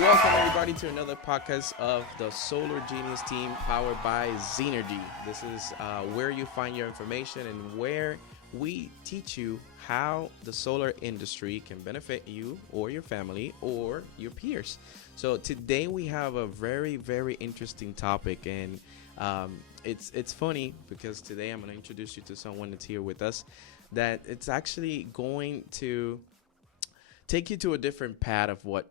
Welcome everybody to another podcast of the Solar Genius team powered by Z-nergy. This is where you find your information and where we teach you how the solar industry can benefit you or your family or your peers. So today we have a very, very interesting topic, and it's funny because today I'm going to introduce you to someone that's here with us that it's actually going to take you to a different path of what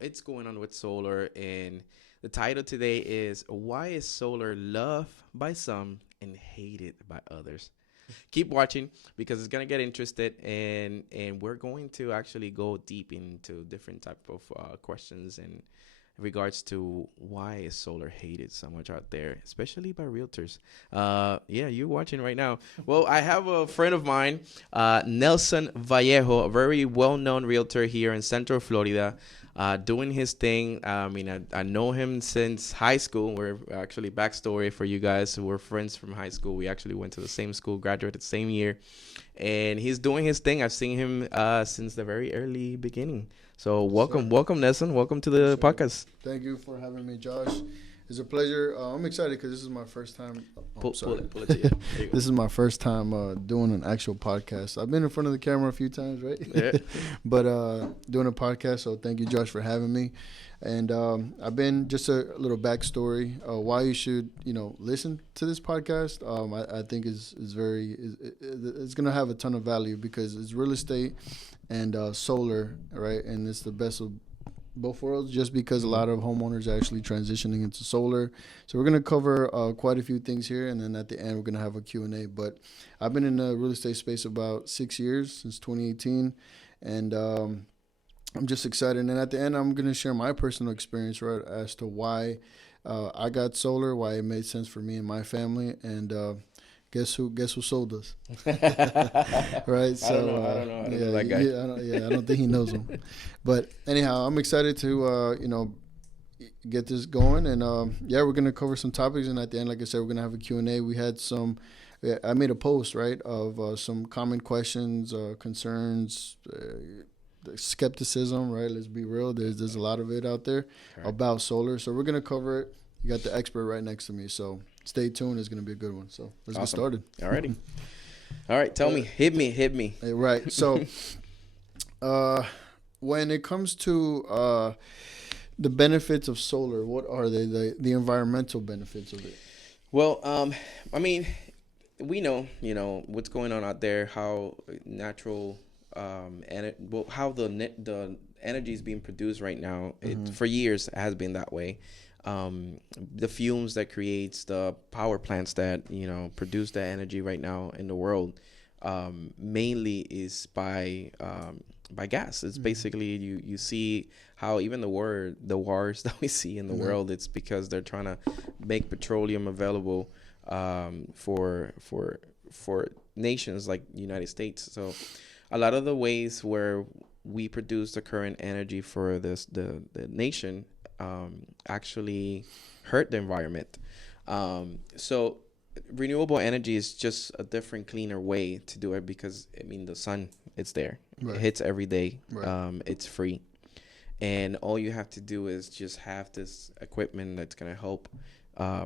it's going on with solar. And the title today is, why is solar loved by some and hated by others? Keep watching because it's going to get interested, and we're going to actually go deep into different type of questions in regards to why is solar hated so much out there, especially by realtors. You're watching right now. Well, I have a friend of mine, Nelson Vallejo, a very well-known realtor here in Central Florida, doing his thing. I know him since high school. We're actually, backstory for you guys who were friends from high school. We actually went to the same school, graduated the same year, and he's doing his thing. I've seen him since the very early beginning. So welcome, Nelson. Welcome to the podcast. Thank you for having me, Josh. It's a pleasure. I'm excited because this is my first time. Pull it to you. This is my first time doing an actual podcast. I've been in front of the camera a few times, right? Yeah. But doing a podcast, so thank you, Josh, for having me. And I've been, just a little backstory why you should listen to this podcast. I think it's gonna have a ton of value because it's real estate and solar, right? And it's the best of both worlds, just because a lot of homeowners are actually transitioning into solar. So we're going to cover quite a few things here, and then at the end we're going to have a Q&A. But I've been in the real estate space about 6 years, since 2018, and I'm just excited. And at the end I'm going to share my personal experience, right, as to why I got solar, why it made sense for me and my family, and guess who sold us? Right? So I don't know that guy. I don't think he knows him. But anyhow, I'm excited to get this going, and we're gonna cover some topics, and at the end, like I said, we're gonna have a Q&A. We had I made a post, right, of some common questions, concerns, skepticism, right? Let's be real. There's a lot of it out there about solar, so we're gonna cover it. You got the expert right next to me, so stay tuned. It's going to be a good one. So let's get started. Alrighty. All right. Tell me. Hit me. Right. So when it comes to the benefits of solar, what are they? The environmental benefits of it? Well, we know, what's going on out there, how natural how the energy is being produced right now. It, for years, has been that way. The fumes that creates the power plants that produce that energy right now in the world mainly is by gas. It's basically you see how even the wars that we see in the world, it's because they're trying to make petroleum available for nations like the United States. So a lot of the ways where we produce the current energy for the nation actually hurt the environment. So renewable energy is just a different, cleaner way to do it because, the sun, it's there. Right. It hits every day. Right. It's free. And all you have to do is just have this equipment that's going to help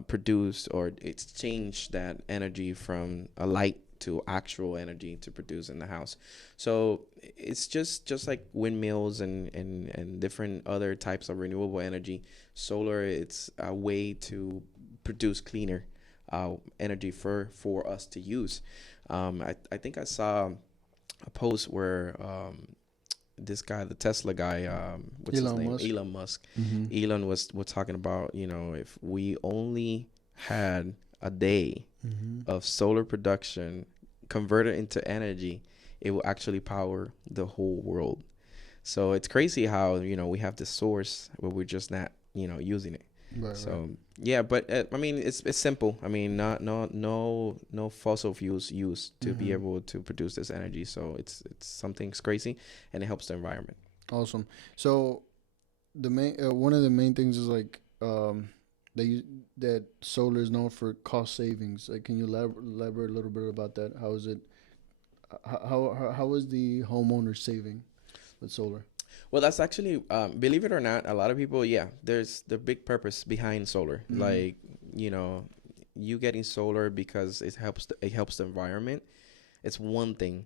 produce or exchange that energy from a light to actual energy to produce in the house. So it's just like windmills and different other types of renewable energy. Solar, it's a way to produce cleaner energy for us to use. I think I saw a post where this guy, the Tesla guy, what's his name? Elon Musk. Elon was talking about, if we only had a day of solar production converted into energy, it will actually power the whole world. So it's crazy how we have this source where we're just not using it. Right, so right. Yeah, but it's simple. No fossil fuels used to be able to produce this energy. So it's something's crazy, and it helps the environment. Awesome. So the main one of the main things is like that solar is known for cost savings. Like, can you elaborate a little bit about that? How is it? How is the homeowner saving with solar? Well, that's actually, believe it or not, a lot of people, yeah, there's the big purpose behind solar. Like, you know, you getting solar because it helps the environment. It's one thing.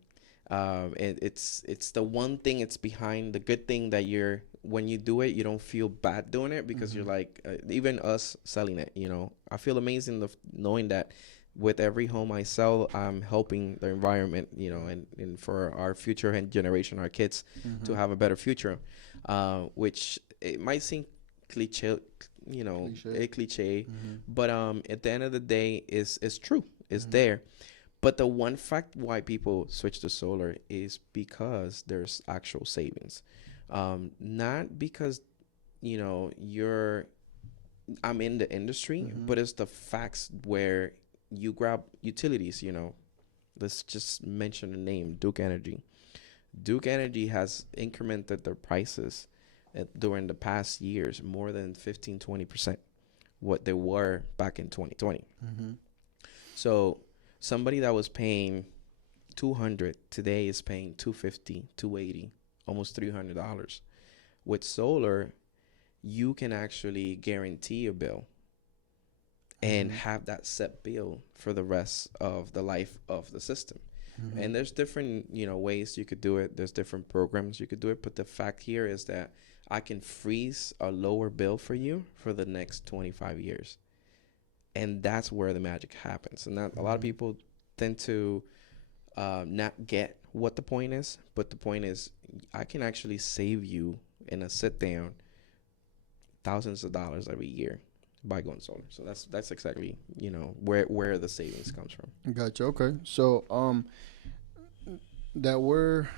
It's the one thing. It's behind the good thing that you're when you do it, you don't feel bad doing it because you're like, even us selling it. You know, I feel amazing knowing that with every home I sell, I'm helping the environment. You know, and for our future generation, our kids, to have a better future. Which it might seem cliche, you know, a cliche, but at the end of the day, is true. It's there. But the one fact why people switch to solar is because there's actual savings. Not because, you know, I'm in the industry, but it's the facts where you grab utilities, you know. Let's just mention the name, Duke Energy. Duke Energy has incremented their prices during the past years more than 15-20% what they were back in 2020. So somebody that was paying 200 today is paying 250, 280, almost $300. With solar, you can actually guarantee a bill and have that set bill for the rest of the life of the system. And there's different, you know, ways you could do it. There's different programs you could do it. But the fact here is that I can freeze a lower bill for you for the next 25 years. And that's where the magic happens. And that a lot of people tend to not get what the point is. But the point is, I can actually save you in a sit down thousands of dollars every year by going solar. So that's exactly, you know, where the savings comes from. Gotcha. Okay. So that were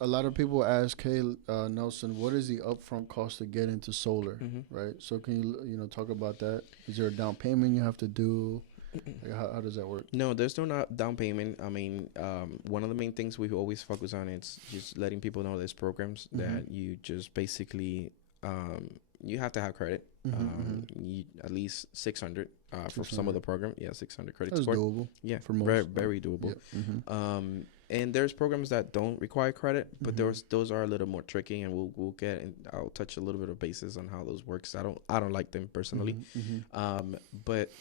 a lot of people ask, hey, Nelson, what is the upfront cost to get into solar, right? So can you talk about that? Is there a down payment you have to do? Like how does that work? No, there's no down payment. I mean, one of the main things we always focus on is just letting people know there's programs that you just basically you have to have credit. You, at least 600 for some of the program. Yeah, 600 credit That's score. doable. Yeah, for most. very, very doable. Yeah. And there's programs that don't require credit, but those are a little more tricky, and we'll get, and I'll touch a little bit of basis on how those works. I don't like them personally. But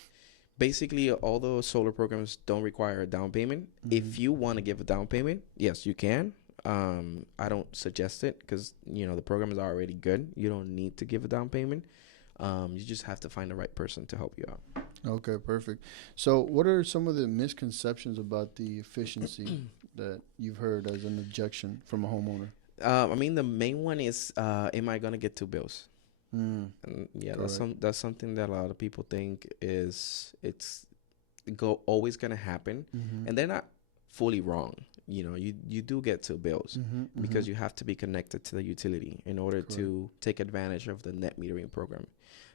basically, all those solar programs don't require a down payment. If you want to give a down payment, yes, you can. I don't suggest it because, you know, the program is already good. You don't need to give a down payment. You just have to find the right person to help you out. Okay, perfect. So what are some of the misconceptions about the efficiency that you've heard as an objection from a homeowner? I mean, the main one is, am I going to get two bills? And yeah, that's something that a lot of people think it's always going to happen. And they're not fully wrong. You know, you do get two bills because you have to be connected to the utility in order to take advantage of the net metering program.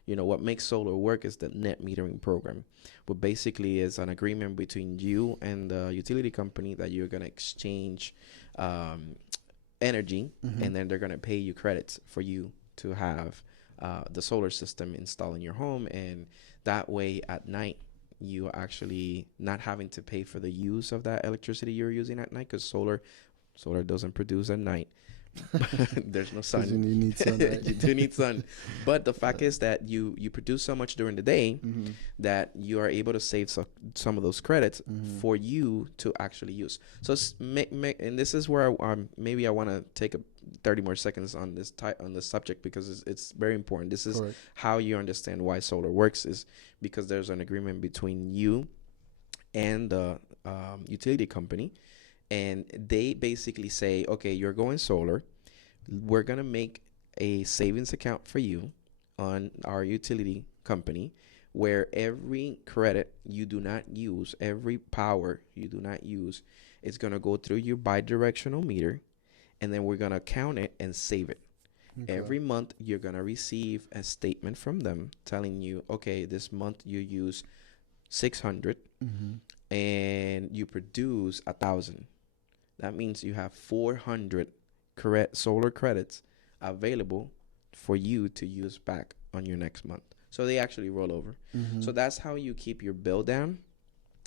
You know, what makes solar work is the net metering program, but basically is an agreement between you and the utility company that you're going to exchange energy, and then they're going to pay you credits for you to have the solar system installed in your home. And that way at night, you actually not having to pay for the use of that electricity you're using at night, because solar doesn't produce at night. There's no sun. You need sun, right? You do need sun. But the fact is that you produce so much during the day that you are able to save some of those credits for you to actually use. So and this is where maybe I want to take 30 more seconds on this subject, because it's very important. This is how you understand why solar works, is because there's an agreement between you and the utility company. And they basically say, okay, you're going solar. We're going to make a savings account for you on our utility company, where every credit you do not use, every power you do not use, is going to go through your bi-directional meter. And then we're going to count it and save it. Okay. Every month, you're going to receive a statement from them telling you, okay, this month you use 600 and you produce 1,000. That means you have 400 solar credits available for you to use back on your next month. So they actually roll over. So that's how you keep your bill down,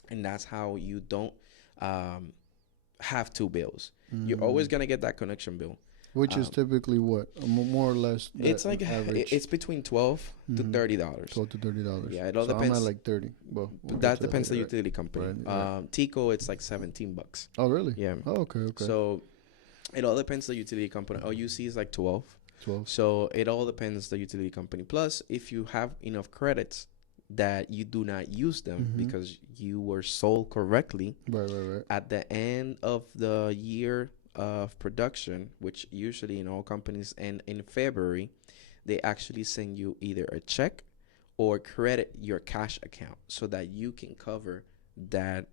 and that's how you don't have two bills. You're always going to get that connection bill. Which is typically what? More or less It's like average. it's between $12 to $30. $12 to $30. Yeah, it all So depends. I'm at like 30. Well, we'll That get to depends the later, utility company. Right. Tico, it's like $17. Oh, really? Yeah. Oh, okay. So it all depends the utility company. OUC is like 12. 12. So it all depends the utility company. Plus, if you have enough credits that you do not use them because you were sold correctly, Right. at the end of the year of production, which usually in all companies and in February, they actually send you either a check or credit your cash account so that you can cover that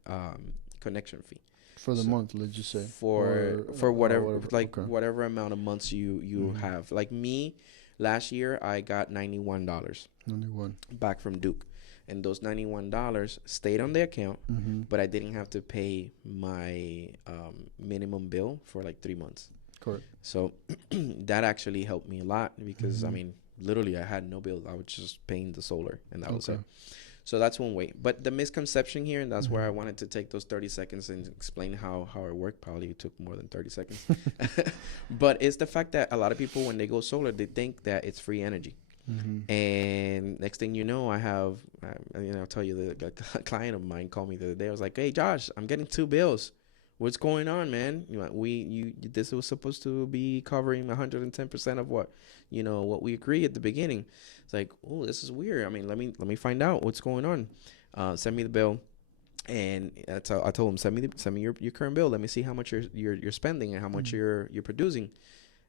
connection fee For the month, let's just say. for whatever like okay. whatever amount of months you have. Like me, last year I got $91 91. back from Duke, and those $91 stayed on the account, but I didn't have to pay my minimum bill for like 3 months. Correct. So that actually helped me a lot because I mean, literally I had no bill. I was just paying the solar, and that was it. So that's one way. But the misconception here, and that's where I wanted to take those 30 seconds and explain how it worked. Probably it took more than 30 seconds. But it's the fact that a lot of people, when they go solar, they think that it's free energy. And next thing you know, I'll tell you, a client of mine called me the other day. I was like, "Hey, Josh, I'm getting 2 bills. What's going on, man? This was supposed to be covering 110% of what we agreed at the beginning." It's like, oh, this is weird. I mean, let me find out what's going on. Send me the bill, and I told him, send me your current bill. Let me see how much you're spending and how much you're producing.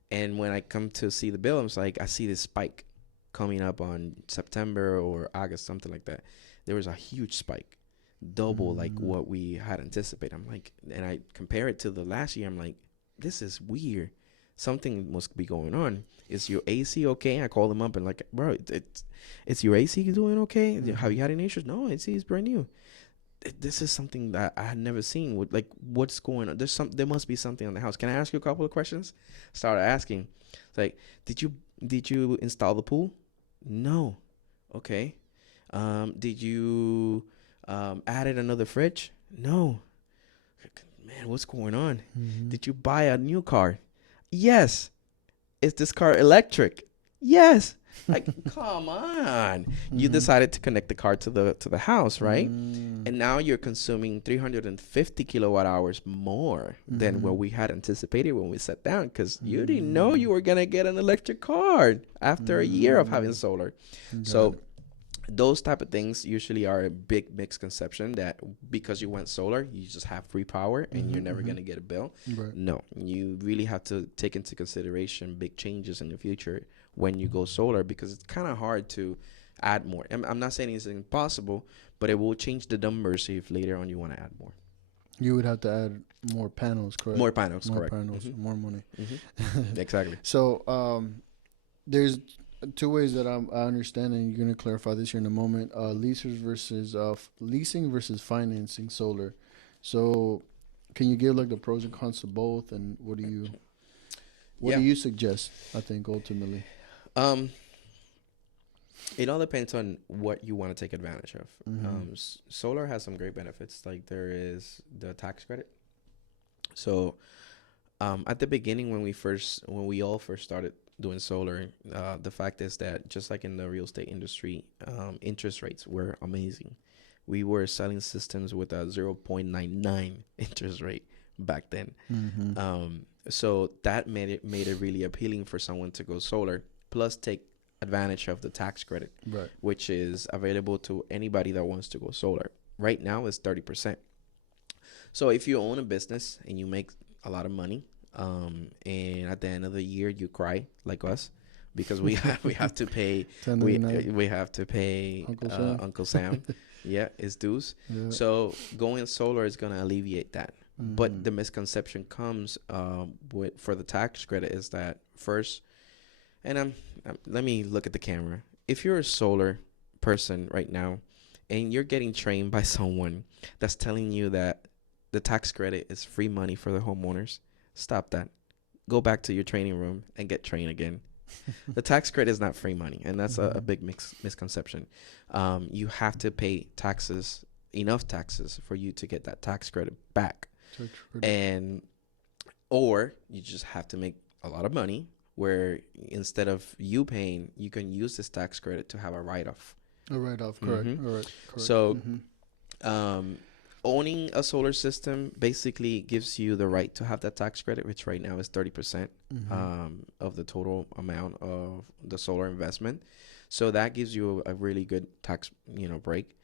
And when I come to see the bill, I was like, I see this spike coming up on September or August, something like that. There was a huge spike, double like what we had anticipated. I'm like, and I compare it to the last year. I'm like, this is weird. Something must be going on. Is your AC okay? I call them up and like, bro, it's your AC doing okay? Have you had any issues? No, AC is brand new. This is something that I had never seen. Like, what's going on? There must be something on the house. Can I ask you a couple of questions? Started asking. It's like, did you install the pool? No. Okay. Did you added another fridge? No. Man, what's going on? Did you buy a new car? Yes. Is this car electric? Yes. Like, come on. You decided to connect the car to the house, right? And now you're consuming 350 kilowatt hours more than what we had anticipated when we sat down, because you didn't know you were going to get an electric car after a year of having solar. So those type of things usually are a big misconception that because you went solar, you just have free power and you're never going to get a bill. Right. No, you really have to take into consideration big changes in the future when you go solar, because it's kind of hard to add more. I'm not saying it's impossible, but it will change the numbers if later on you want to add more. You would have to add more panels, correct? More panels, correct. More money. Exactly. So there's 2 ways that I understand, and you're going to clarify this here in a moment. Leasing versus financing solar. So can you give like the pros and cons to both, and what do you suggest, I think, ultimately? It all depends on what you want to take advantage of. Solar has some great benefits. Like, there is the tax credit. So at the beginning, when we all first started doing solar, the fact is that just like in the real estate industry, interest rates were amazing. We were selling systems with a 0.99 interest rate back then. So that made it really appealing for someone to go solar, plus take advantage of the tax credit, right, which is available to anybody that wants to go solar. Right now it's 30%. So if you own a business and you make a lot of money, and at the end of the year you cry like us, because we have to pay we have to pay Uncle Sam his dues. So going solar is going to alleviate that. But the misconception comes for the tax credit is that first, and let me look at the camera. If you're a solar person right now and you're getting trained by someone that's telling you that the tax credit is free money for the homeowners, stop that. Go back to your training room and get trained again. The tax credit is not free money, and that's a big misconception. You have to pay enough taxes for you to get that tax credit back. Or you just have to make a lot of money, where instead of you paying, you can use this tax credit to have a write-off. A write-off, correct. Mm-hmm. All right, correct. So owning a solar system basically gives you the right to have that tax credit, which right now is 30% of the total amount of the solar investment. So that gives you a really good tax, break.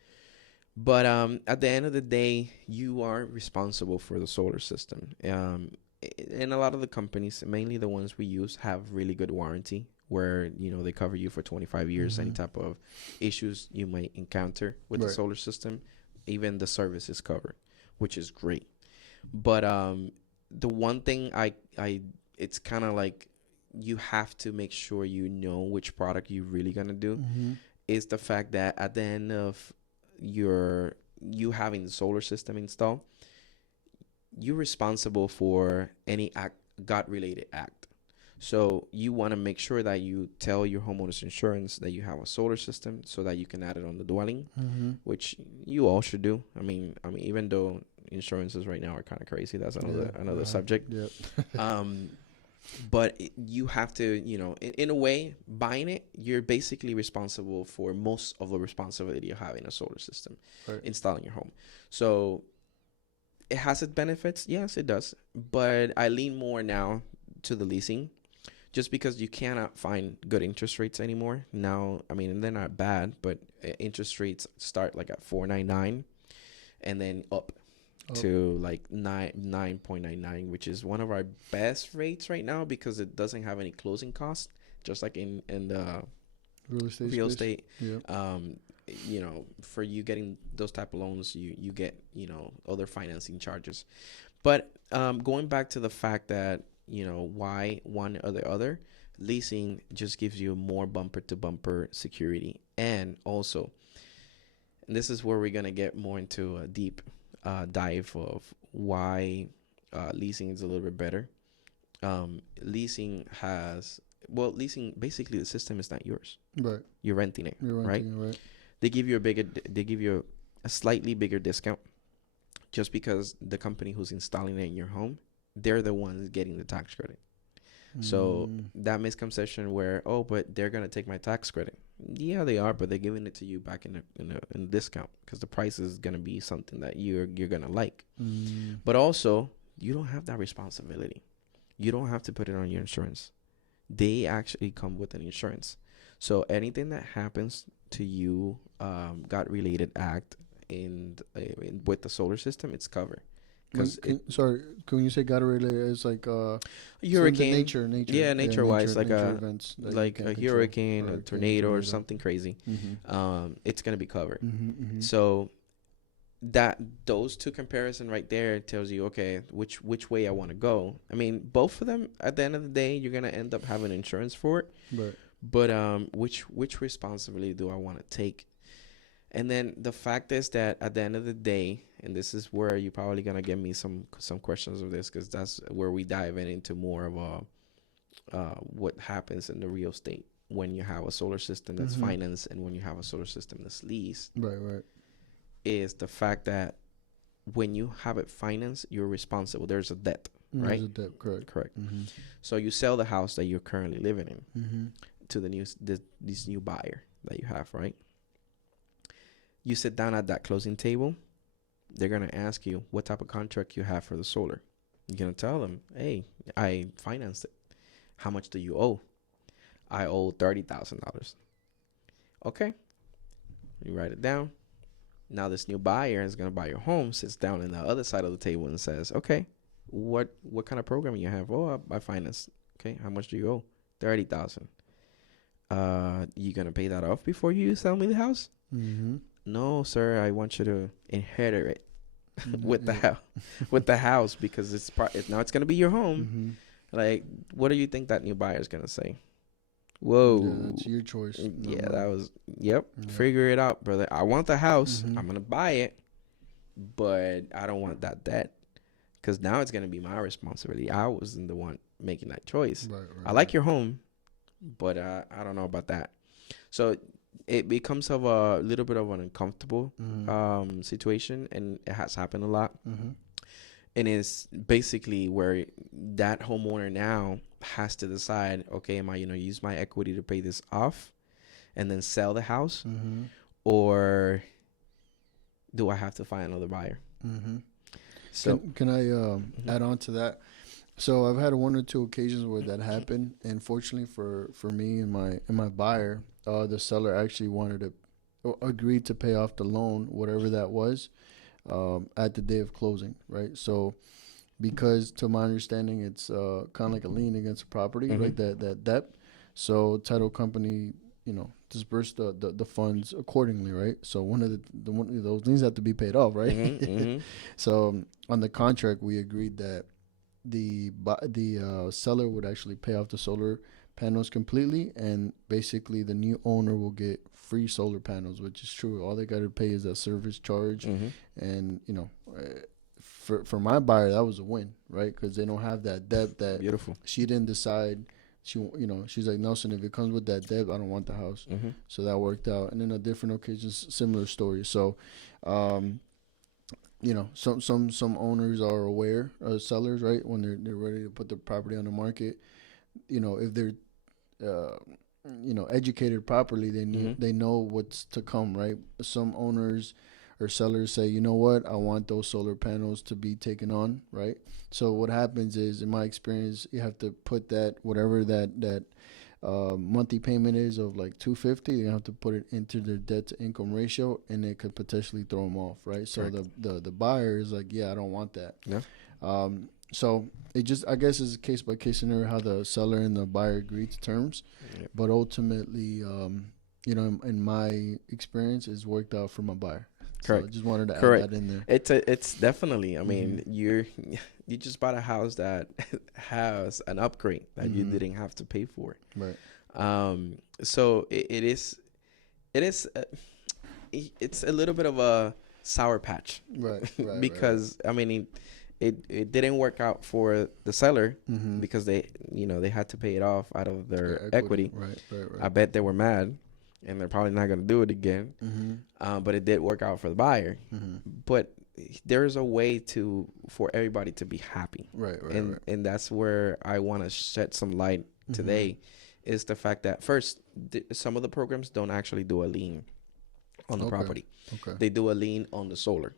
But at the end of the day, you are responsible for the solar system. And a lot of the companies, mainly the ones we use, have really good warranty where, they cover you for 25 years, any type of issues you might encounter with the solar system. Even the service is covered, which is great. But the one thing it's kind of like you have to make sure you know which product you're really going to do is the fact that at the end of you having the solar system installed, you're responsible for any God-related act. So you want to make sure that you tell your homeowner's insurance that you have a solar system so that you can add it on the dwelling, which you all should do. I mean, even though insurances right now are kind of crazy, that's another subject. Yep. But you have to, in a way, buying it, you're basically responsible for most of the responsibility of having a solar system, installing your home. So it has its benefits. Yes, it does. But I lean more now to the leasing, just because you cannot find good interest rates anymore. Now, I mean, they're not bad, but interest rates start like at 4.99 and then up to like 9.99, which is one of our best rates right now because it doesn't have any closing costs, just like in the real estate. Yep. For you getting those type of loans, you get, other financing charges. But going back to the fact that, why one or the other, leasing just gives you more bumper to bumper security. And also, and this is where we're going to get more into a deep dive of why leasing is a little bit better. Leasing, basically the system is not yours. Right. You're renting it, right? They give you a slightly bigger discount just because the company who's installing it in your home, they're the ones getting the tax credit. So that misconception where, but they're going to take my tax credit. Yeah, they are, but they're giving it to you back in a discount because the price is going to be something that you're going to like. But also, you don't have that responsibility. You don't have to put it on your insurance. They actually come with an insurance. So anything that happens to you, God-related act with the solar system, it's covered. Can you say God related? It's like hurricane, nature. Nature-wise, nature events like a hurricane, a tornado, or something crazy. It's gonna be covered. So those two comparison right there tells you, okay, which way I want to go. I mean, both of them at the end of the day, you're gonna end up having insurance for it. Right. But which responsibility do I want to take? And then the fact is that at the end of the day, and this is where you're probably going to give me some questions of this, because that's where we dive into more of what happens in the real estate when you have a solar system that's financed and when you have a solar system that's leased. Right. Is the fact that when you have it financed, you're responsible. There's a debt, right? There's a debt, correct. So you sell the house that you're currently living in to this new buyer that you have, right? You sit down at that closing table, they're going to ask you what type of contract you have for the solar. You're going to tell them, hey, I financed it. How much do you owe? I owe $30,000. Okay. You write it down. Now this new buyer is going to buy your home, sits down on the other side of the table and says, okay, what kind of program you have? Oh, I financed. Okay. How much do you owe? $30,000. You going to pay that off before you sell me the house? No, sir. I want you to inherit it with the house because it's now it's gonna be your home. Like, what do you think that new buyer is gonna say? Whoa, yeah, that's your choice. Yeah, that was Figure it out, brother. I want the house. I'm gonna buy it, but I don't want that debt because now it's gonna be my responsibility. I wasn't the one making that choice. Right, I like your home, but I don't know about that. So it becomes of a little bit of an uncomfortable situation, and it has happened a lot. And it's basically where that homeowner now has to decide, okay, am I going to use my equity to pay this off and then sell the house, Mm-hmm. or do I have to find another buyer? Mm-hmm. So, Can I add on to that? So I've had one or two occasions where that happened, and fortunately for me and my buyer, the seller actually wanted to agreed to pay off the loan, whatever that was, at the day of closing, right? So because to my understanding, it's kind of like a lien against the property, right? That debt. So title company, disperse the funds accordingly, right? So one of one of those liens have to be paid off, right? So on the contract, we agreed that the seller would actually pay off the solar panels completely, and basically the new owner will get free solar panels, which is true. All they got to pay is that service charge, and for my buyer that was a win, right? Because they don't have that debt that beautiful. she didn't decide. She's like, Nelson, if it comes with that debt, I don't want the house. So that worked out. And then on different occasions, similar story. So, some owners are aware, sellers, right, when they're ready to put the property on the market. If they're educated properly, they know what's to come, right? Some owners or sellers say, you know what, I want those solar panels to be taken on, right? So what happens is, in my experience, you have to put that whatever that monthly payment is of like $250. You have to put it into their debt to income ratio, and it could potentially throw them off, right? So the buyer is like, yeah, I don't want that. Yeah. So it just, I guess, is a case by case scenario how the seller and the buyer agree to terms, but ultimately, in my experience, it's worked out for my buyer. Correct. So I just wanted to add that in there. It's definitely. I mean, you just bought a house that has an upgrade that you didn't have to pay for. Right. So it's a little bit of a sour patch. Right. Because I mean, it didn't work out for the seller because they had to pay it off out of their equity. Right. I bet they were mad, and they're probably not going to do it again. But it did work out for the buyer. But there's a way for everybody to be happy. Right. And that's where I want to shed some light today, is the fact that first, some of the programs don't actually do a lien on the property. Okay. They do a lien on the solar.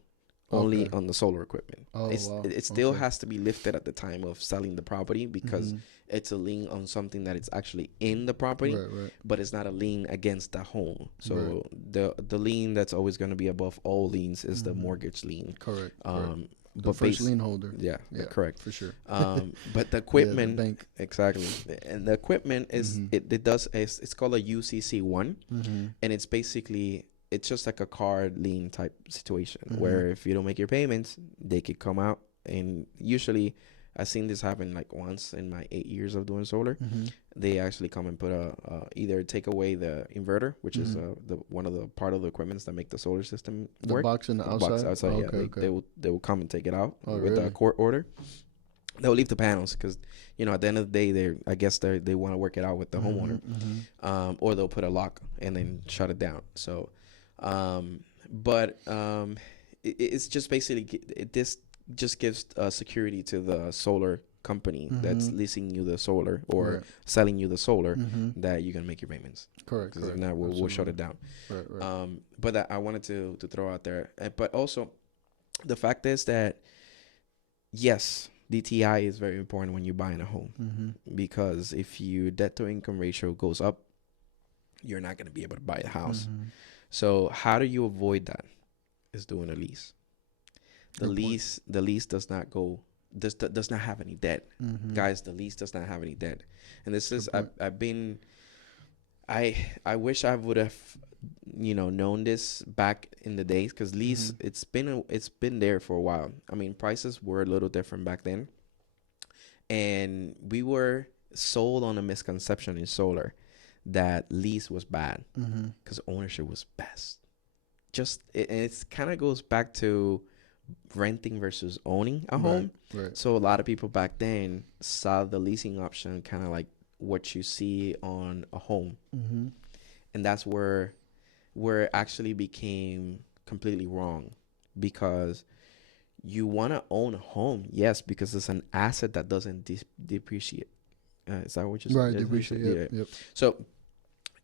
Only on the solar equipment. Oh, wow. It still has to be lifted at the time of selling the property, because it's a lien on something that is actually in the property, but it's not a lien against the home. So the lien that's always going to be above all liens is the mortgage lien. Correct. But first lien holder. Yeah, correct. For sure. But the equipment, the bank. Exactly. And the equipment is, it's called a UCC1, and it's basically, it's just like a card lien type situation where if you don't make your payments, they could come out. And usually I've seen this happen like once in my 8 years of doing solar. They actually come and put either take away the inverter, which is one of the part of the equipments that make the solar system work. The box in the outside? Box outside, Okay. They will come and take it out with really? a court order. They'll leave the panels because, at the end of the day, they want to work it out with the homeowner. Or they'll put a lock and then shut it down. So, it's just basically, this just gives security to the solar company that's leasing you the solar or selling you the solar, that you can make your payments. Correct. Because if not, we'll shut it down. Right. But that I wanted to throw out there. But also, the fact is that, yes, DTI is very important when you're buying a home, because if your debt to income ratio goes up, you're not going to be able to buy a house. So how do you avoid that? Is doing a lease. The lease does not have any debt. Guys, the lease does not have any debt. And this is, I wish I would have, known this back in the days, because lease, it's been there for a while. I mean, prices were a little different back then. And we were sold on a misconception in solar that lease was bad, because ownership was best. It kind of goes back to renting versus owning a home. Right. So a lot of people back then saw the leasing option kind of like what you see on a home. And that's where it actually became completely wrong, because You want to own a home, yes, because it's an asset that doesn't depreciate. Is that what you Right, said? depreciate. Yeah. Yep. So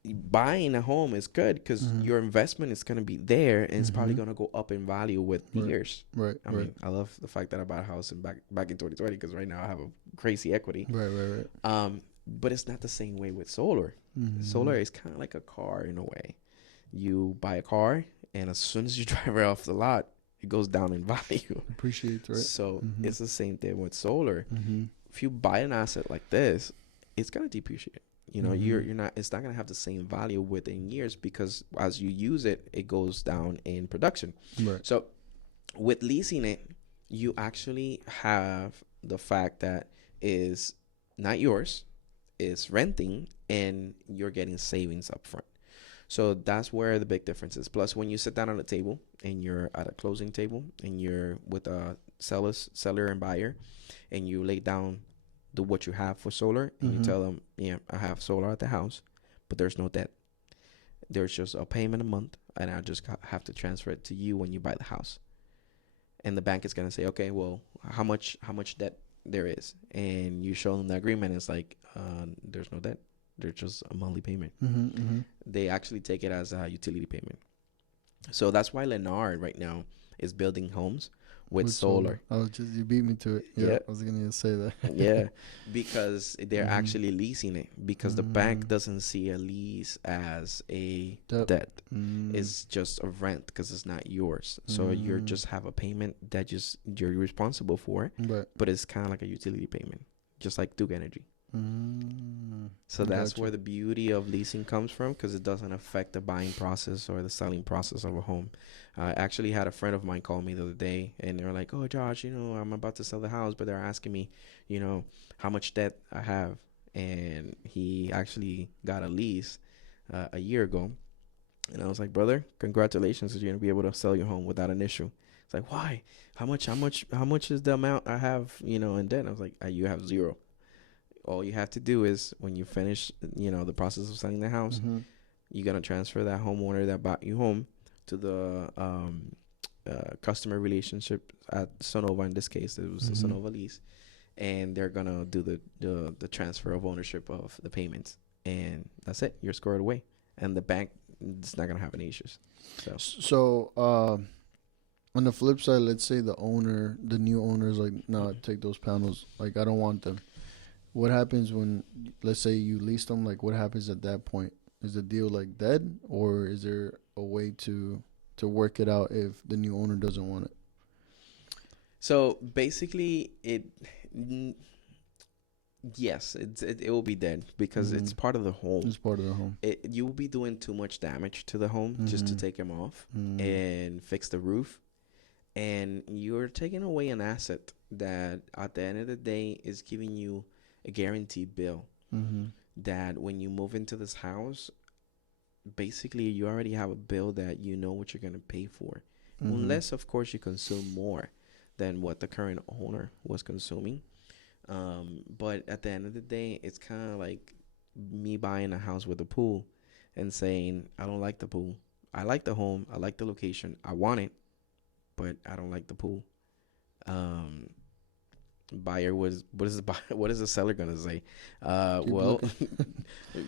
buying a home is good because Mm-hmm. your investment is going to be there and it's probably Mm-hmm. going to go up in value with Right. years. Right. I mean, I love the fact that I bought a house back in 2020 because right now I have a crazy equity. Right. But it's not the same way with solar. Mm-hmm. Solar is kind of like a car in a way. You buy a car, and as soon as you drive it off the lot, it goes down in value. Appreciate, right? So Mm-hmm. it's the same thing with solar. Mm-hmm. If you buy an asset like this, it's gonna depreciate. You know, Mm-hmm. you're not. It's not gonna have the same value within years because as you use it, it goes down in production. Right. So with leasing it, you actually have the fact that is not yours, is renting, and you're getting savings up front. So that's where the big difference is. Plus, when you sit down at a table and you're at a closing table and you're with a seller and buyer, and you lay down what you have for solar, and you tell them, yeah, I have solar at the house, but there's no debt. There's just a payment a month, and I just have to transfer it to you when you buy the house. And the bank is gonna say, okay, well, how much debt there is, and you show them the agreement. It's like, there's no debt. There's just a monthly payment. They actually take it as a utility payment. So that's why Lenard right now is building homes with solar. You beat me to it. Yeah, I was gonna say that. Yeah, because they're actually leasing it because the bank doesn't see a lease as a debt. It's just a rent because it's not yours. So you just have a payment that you're responsible for, but it's kind of like a utility payment, just like Duke Energy. So that's where the beauty of leasing comes from, because it doesn't affect the buying process or the selling process of a home. I actually had a friend of mine call me the other day, and they were like, oh, Josh, I'm about to sell the house, but they're asking me, how much debt I have. And he actually got a lease a year ago. And I was like, brother, congratulations, you're going to be able to sell your home without an issue. It's like, why? How much is the amount I have, in debt? And I was like, you have zero. All you have to do is when you finish, the process of selling the house, you're going to transfer that homeowner that bought you home to the customer relationship at Sonova. In this case, it was the Sonova lease. And they're going to do the transfer of ownership of the payments. And that's it. You're squared away. And the bank is not going to have any issues. So on the flip side, let's say the new owner is like, no, take those panels. Like, I don't want them. What happens when, let's say you lease them? Like, what happens at that point? Is the deal like dead, or is there a way to work it out if the new owner doesn't want it? So basically, yes, it will be dead because it's part of the home. It's part of the home. You will be doing too much damage to the home just to take them off and fix the roof, and you're taking away an asset that at the end of the day is giving you a guaranteed bill that when you move into this house, basically you already have a bill that you know what you're going to pay for, unless of course you consume more than what the current owner was consuming. But at the end of the day, it's kind of like me buying a house with a pool and saying, I don't like the pool. I like the home. I like the location. I want it, but I don't like the pool. Buyer was, what is the seller gonna say?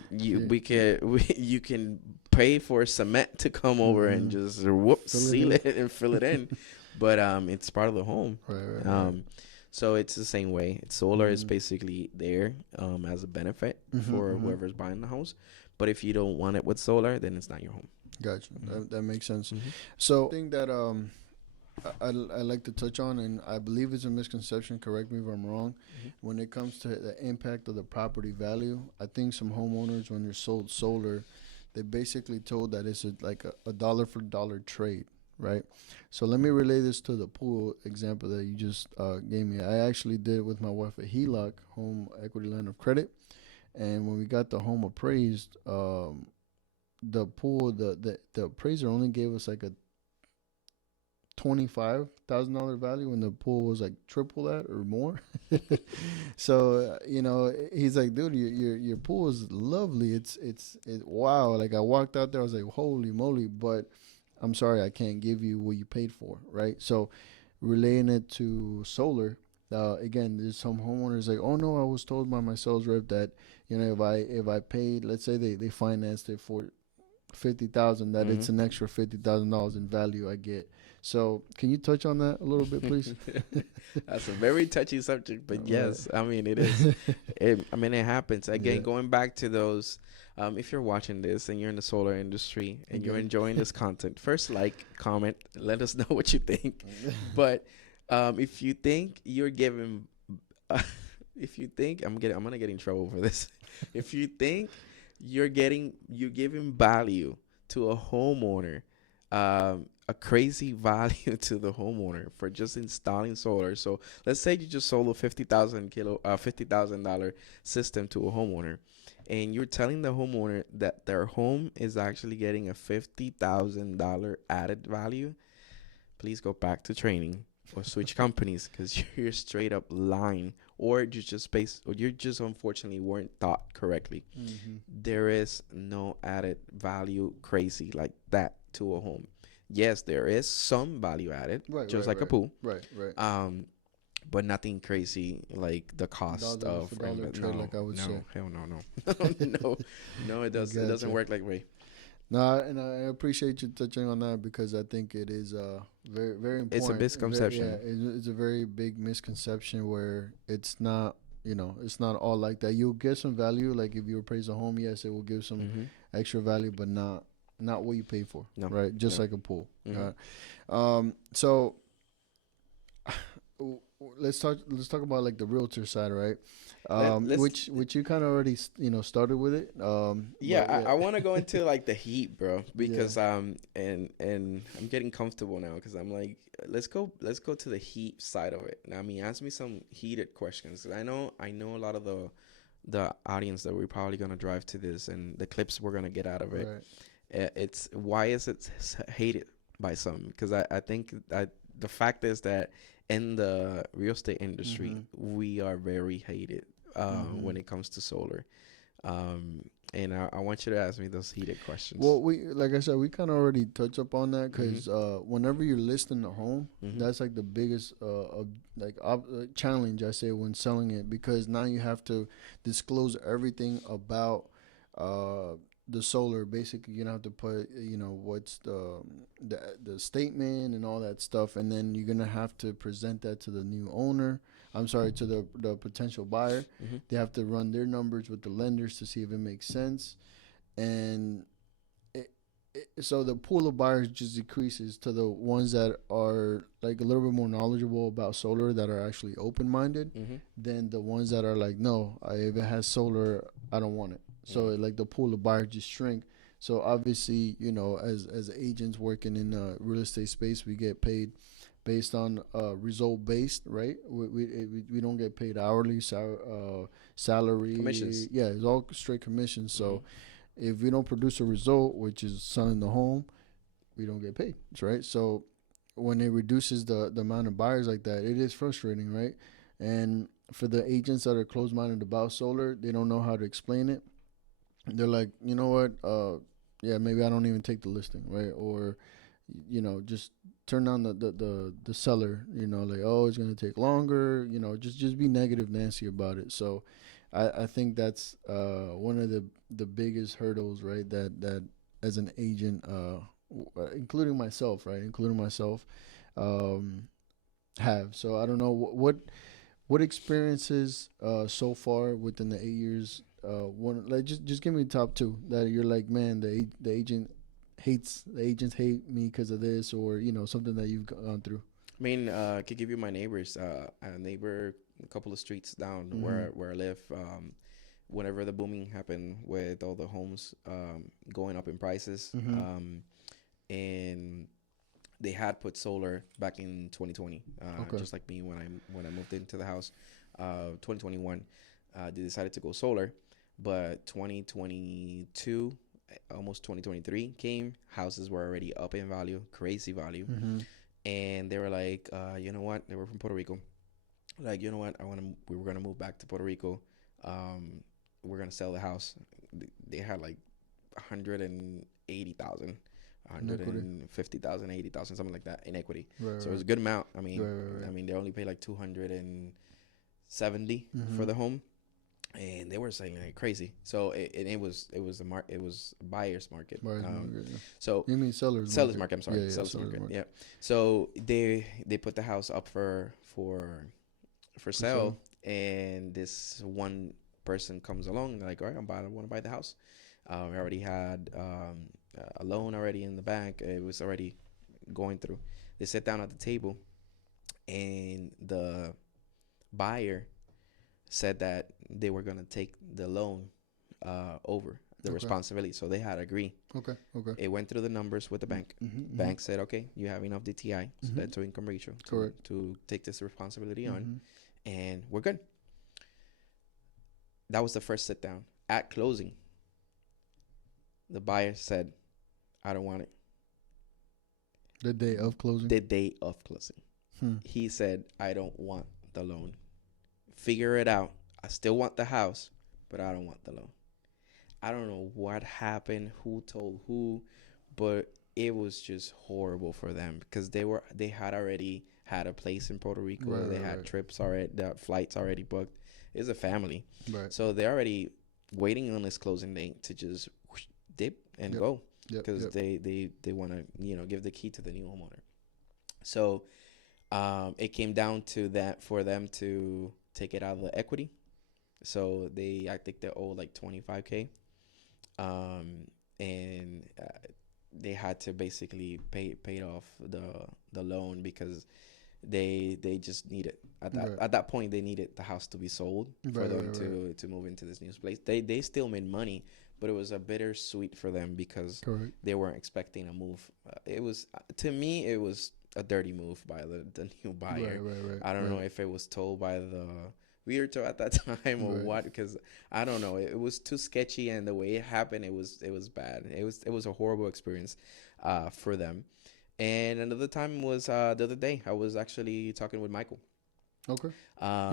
You can pay for cement to come over and just seal it and fill it in, but it's part of the home. Right. So it's the same way. Solar is basically there as a benefit for whoever's buying the house, but if you don't want it with solar, then it's not your home. Gotcha. That makes sense. So I think that I like to touch on, and I believe it's a misconception, correct me if I'm wrong, when it comes to the impact of the property value. I think some homeowners, when they're sold solar, they basically told that it's like a dollar for dollar trade, right? So let me relay this to the pool example that you just gave me. I actually did with my wife a HELOC, home equity line of credit, and when we got the home appraised, the pool, the appraiser only gave us like a $25,000 value when the pool was like triple that or more. So he's like, dude, your pool is lovely. It's wow. Like, I walked out there, I was like, holy moly, but I'm sorry, I can't give you what you paid for, right? So relating it to solar. Again, there's some homeowners like, oh no, I was told by my sales rep that, if I paid, let's say they financed it for 50,000, that it's Mm-hmm. an extra $50,000 in value I get. So can you touch on that a little bit, please? That's a very touchy subject, but Right. yes, I mean it is. I mean it happens. Again, Yeah. going back to those, if you're watching this and you're in the solar industry and you're Okay. enjoying this content, first like, comment, let us know what you think. But if you think you're giving, if you think I'm gonna get in trouble for this. If you think you're giving value to a homeowner, a crazy value to the homeowner for just installing solar. So let's say you just sold a $50,000 system to a homeowner, and you're telling the homeowner that their home is actually getting a $50,000 added value. Please go back to training or switch companies, because you're straight up lying, or you're just unfortunately weren't taught correctly. Mm-hmm. There is no added value crazy like that to a home. Yes, there is some value added, Right, just right, like a right, pool. right, right. Um, but nothing crazy like the cost Dollar of for dollar trade, no, like I would say. no, hell no, no, no, no. It doesn't Gotcha. work like way. No, and I appreciate you touching on that because I think it is very very It's a important. Yeah, misconception. it's a very big misconception where it's not, it's not all like that. You'll get some value, like if you appraise a home, yes, it will give some Mm-hmm. extra value, but not what you pay for, No, right? Just no. like a pool. Mm-hmm. So let's talk about like the realtor side, right? Let's Which you kind of already started with it. Yeah, But yeah, I want to go into like the heat, bro, yeah, because and I'm getting comfortable now because I'm like, let's go to the heat side of it. Now, I mean, ask me some heated questions. 'Cause I know a lot of the audience that we're probably gonna drive to this and the clips we're gonna get out of it. right. It's why is it hated by some? Because I think that the fact is that in the real estate industry Mm-hmm. we are very hated Mm-hmm. when it comes to solar. And I want you to ask me those heated questions. Well, we like I said, we kind of already touched up on that Mhm. because whenever you're listing a home, Mhm. that's like the biggest challenge I say when selling it because now you have to disclose everything about uh, the solar. Basically, you're gonna have to put what's the statement and all that stuff, and then you're gonna have to present that to the new owner. I'm sorry, to the potential buyer. Mhm. They have to run their numbers with the lenders to see if it makes sense, and so the pool of buyers just decreases to the ones that are like a little bit more knowledgeable about solar, that are actually open minded, Mhm. than the ones that are like, no, if it has solar, I don't want it. So Mhm. like the pool of buyers just shrink. So obviously, as agents working in the real estate space, we get paid based on result based, right? We don't get paid hourly, salary. Commissions. Yeah, it's all straight commission. Mhm. So if we don't produce a result, which is selling the home, we don't get paid, right? So when it reduces the amount of buyers like that, it is frustrating, right? And for the agents that are closed minded about solar, they don't know how to explain it. They're like, you know what? Yeah, maybe I don't even take the listing, right? Or just turn down the seller. Like, oh, it's gonna take longer. Just be negative Nancy about it. So I think that's one of the biggest hurdles, right? That as an agent, including myself, right? Including myself, um, have. So I don't know what experiences so far within the 8 years. One like just give me the top two that you're like, man, the agents hate me because of this, or something that you've gone through. I mean, I could give you my neighbors. A neighbor a couple of streets down Mm-hmm. where I live. Whenever the booming happened with all the homes going up in prices, Mm-hmm. and they had put solar back in 2020, Okay. just like me when I moved into the house, 2021, they decided to go solar, but 2022, almost 2023 came, houses were already up in value, crazy value, Mm-hmm. and they were like, you know what? They were from Puerto Rico. Like, you know what? We were gonna move back to Puerto Rico. Um, we're gonna sell the house. They had like 180,000 150,000, 80,000, something like that in equity. Right, So it was a good amount. I mean, right. I mean, they only paid like 270 for Mm-hmm. the home, and they were selling like crazy. So it was a buyer's market. Buyer's market. Yeah. So You mean seller's sellers market? market. I'm sorry, Yeah, sellers seller's market. market. Yeah. So they put the house up for sale, and this one person comes along. They're like, all right, I want to buy the house. We already had a loan already in the bank. It was already going through. They sit down at the table, and the buyer said that they were gonna take the loan over the responsibility. So they had to agree. Okay. It went through the numbers with the bank. Mm-hmm. Bank said, okay, you have enough DTI, so debt to income ratio, to take this responsibility on, and we're good. That was the first sit down. At closing, the buyer said, I don't want it. The day of closing? The day of closing. He said, I don't want the loan. Figure it out. I still want the house, but I don't want the loan. I don't know what happened, who told who, but it was just horrible for them because they had already had a place in Puerto Rico. They had trips already, the flights already booked. It's a family. Right. So they're already waiting on this closing date to just dip and go because they want to give the key to the new homeowner. So it came down to that for them to take it out of the equity. So I think they owe like $25K, and they had to basically pay off the loan because they just needed at that point they needed the house to be sold for them to move into this new place. They still made money, but it was a bittersweet for them because they weren't expecting a move. It was, to me, it was a dirty move by the new buyer. I don't know if it was told by the Realtor at that time or what, because I don't know. It was too sketchy, and the way it happened, it was bad. It was a horrible experience for them. And another time was the other day. I was actually talking with Michael. Okay.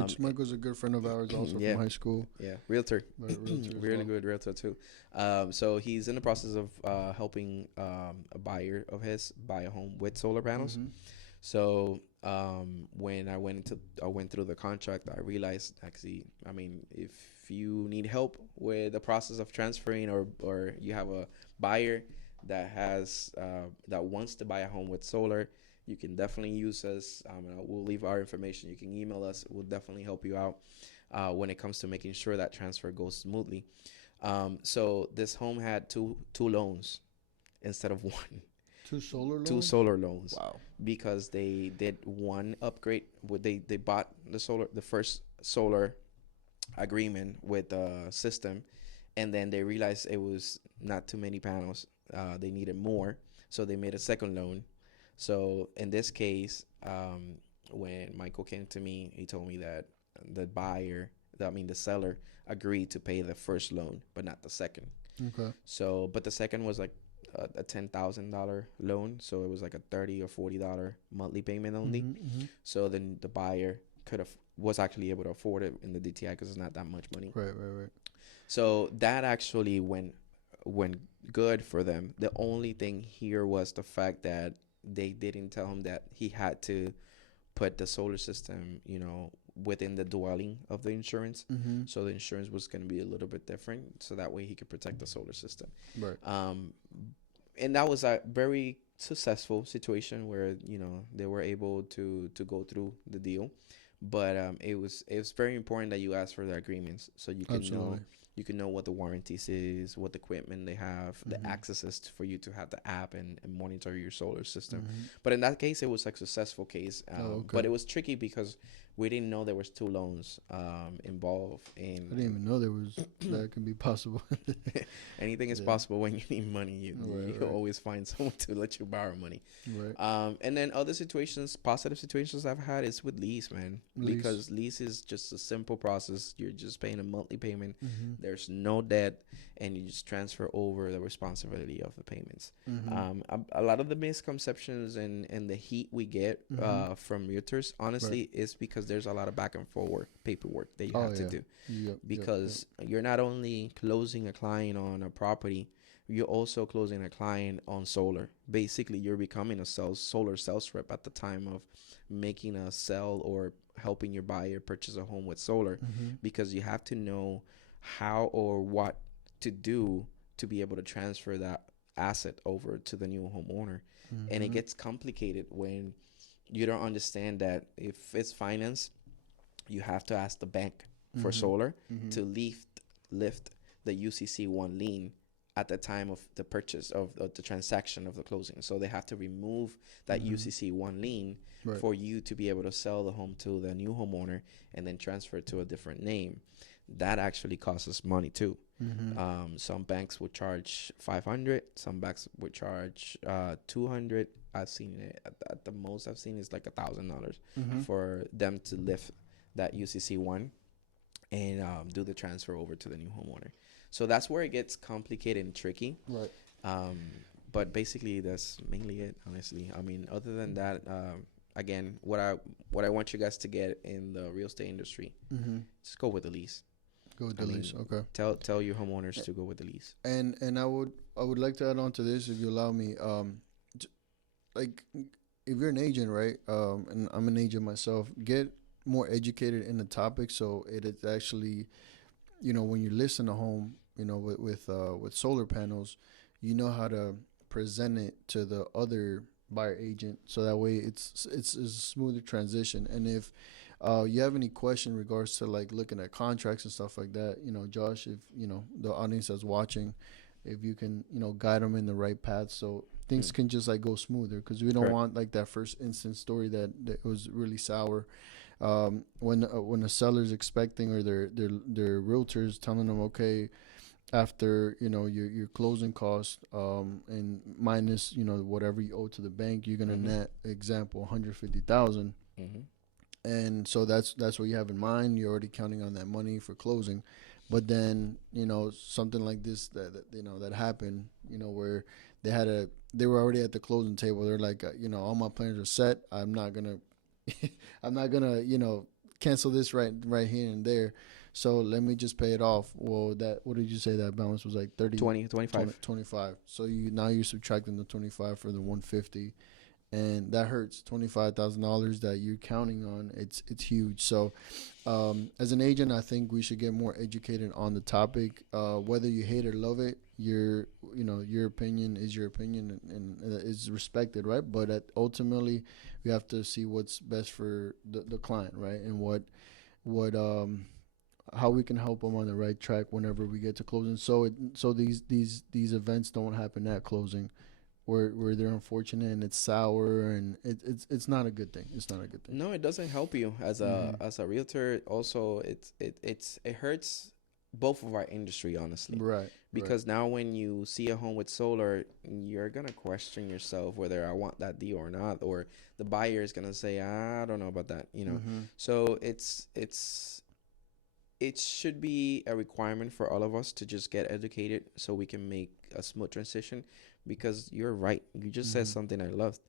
Which Michael's a good friend of ours also from high school. Yeah, Realtor. Really good Realtor too. So he's in the process of helping a buyer of his buy a home with solar panels. So when I went through the contract, I realized actually, I mean, if you need help with the process of transferring, or you have a buyer that has that wants to buy a home with solar, you can definitely use us. We'll leave our information. You can email us. We'll definitely help you out when it comes to making sure that transfer goes smoothly. So this home had two loans instead of one. Two solar loans. Wow. Because they did one upgrade. They bought the first solar agreement with the system, and then they realized it was not too many panels. They needed more, so they made a second loan. So in this case, when Michael came to me, he told me that the seller agreed to pay the first loan, but not the second. Okay. So, but the second was like a $10,000 loan, so it was like a $30 or $40 monthly payment only. So then the buyer was actually able to afford it in the DTI because it's not that much money. Right. So that actually went good for them. The only thing here was the fact that they didn't tell him that he had to put the solar system, within the dwelling of the insurance. So the insurance was going to be a little bit different, so that way he could protect the solar system. Right. And that was a very successful situation where they were able to go through the deal. But it was very important that you ask for the agreements so you can know what the warranties is, what equipment they have, the accesses for you to have the app and monitor your solar system. But in that case, it was a successful case. But it was tricky because we didn't know there was two loans involved. I didn't even know that could be possible. Anything is possible when you need money. You always find someone to let you borrow money. Right. And then other positive situations I've had is with lease, man. Because lease is just a simple process. You're just paying a monthly payment. There's no debt, and you just transfer over the responsibility of the payments. A lot of the misconceptions and the heat we get from realtors, honestly, is because there's a lot of back and forward paperwork that you have to do. Because you're not only closing a client on a property, you're also closing a client on solar. Basically, you're becoming a solar sales rep at the time of making a sell or helping your buyer purchase a home with solar, because you have to know how or what to do to be able to transfer that asset over to the new homeowner. And it gets complicated when you don't understand that if it's finance, you have to ask the bank for solar to lift the UCC1 lien at the time of the purchase of the transaction of the closing. So they have to remove that UCC1 lien for you to be able to sell the home to the new homeowner and then transfer it to a different name. That actually costs us money too. Some banks would charge 500. Some banks would charge 200. I've seen it at the most I've seen is like $1,000 for them to lift that UCC1 and do the transfer over to the new homeowner. So that's where it gets complicated and tricky. Right. But basically, that's mainly it, honestly. I mean, other than that, again, what I want you guys to get in the real estate industry, just go with the lease. Go with the lease. Okay. Tell your homeowners to go with the lease. And I would like to add on to this, if you allow me. Like, if you're an agent, right? And I'm an agent myself. Get more educated in the topic, so it is actually, when you list in a home, with solar panels, you know how to present it to the other buyer agent, so that way it's a smoother transition. And if you have any question in regards to like looking at contracts and stuff like that, Josh, if the audience that's watching, if you can guide them in the right path, so things can just like go smoother, because we don't want like that first instance story that was really sour. When a seller's expecting, or their realtors telling them, okay, after your closing cost and minus whatever you owe to the bank, you're gonna net, example, 150,000. And so that's what you have in mind. You're already counting on that money for closing. But then something like this that happened, where they were already at the closing table. They're like, all my plans are set. I'm not gonna cancel this right here and there. So let me just pay it off. Well, what did you say that balance was, like 25. So you're subtracting the 25 for the 150, and that hurts. $25,000 that you're counting on. It's huge. So as an agent, I think we should get more educated on the topic. Whether you hate or love it, your opinion is your opinion, and is respected, right? But ultimately, we have to see what's best for the client, right? And how we can help them on the right track whenever we get to closing. So these events don't happen at closing, where they're unfortunate and it's sour, and it's not a good thing. It's not a good thing. No, it doesn't help you as a realtor. Also, it hurts both of our industry, honestly. Right. Because now when you see a home with solar, you're gonna question yourself whether I want that deal or not, or the buyer is gonna say, I don't know about that. So it should be a requirement for all of us to just get educated so we can make a smooth transition. Because you're right. You just said something I loved.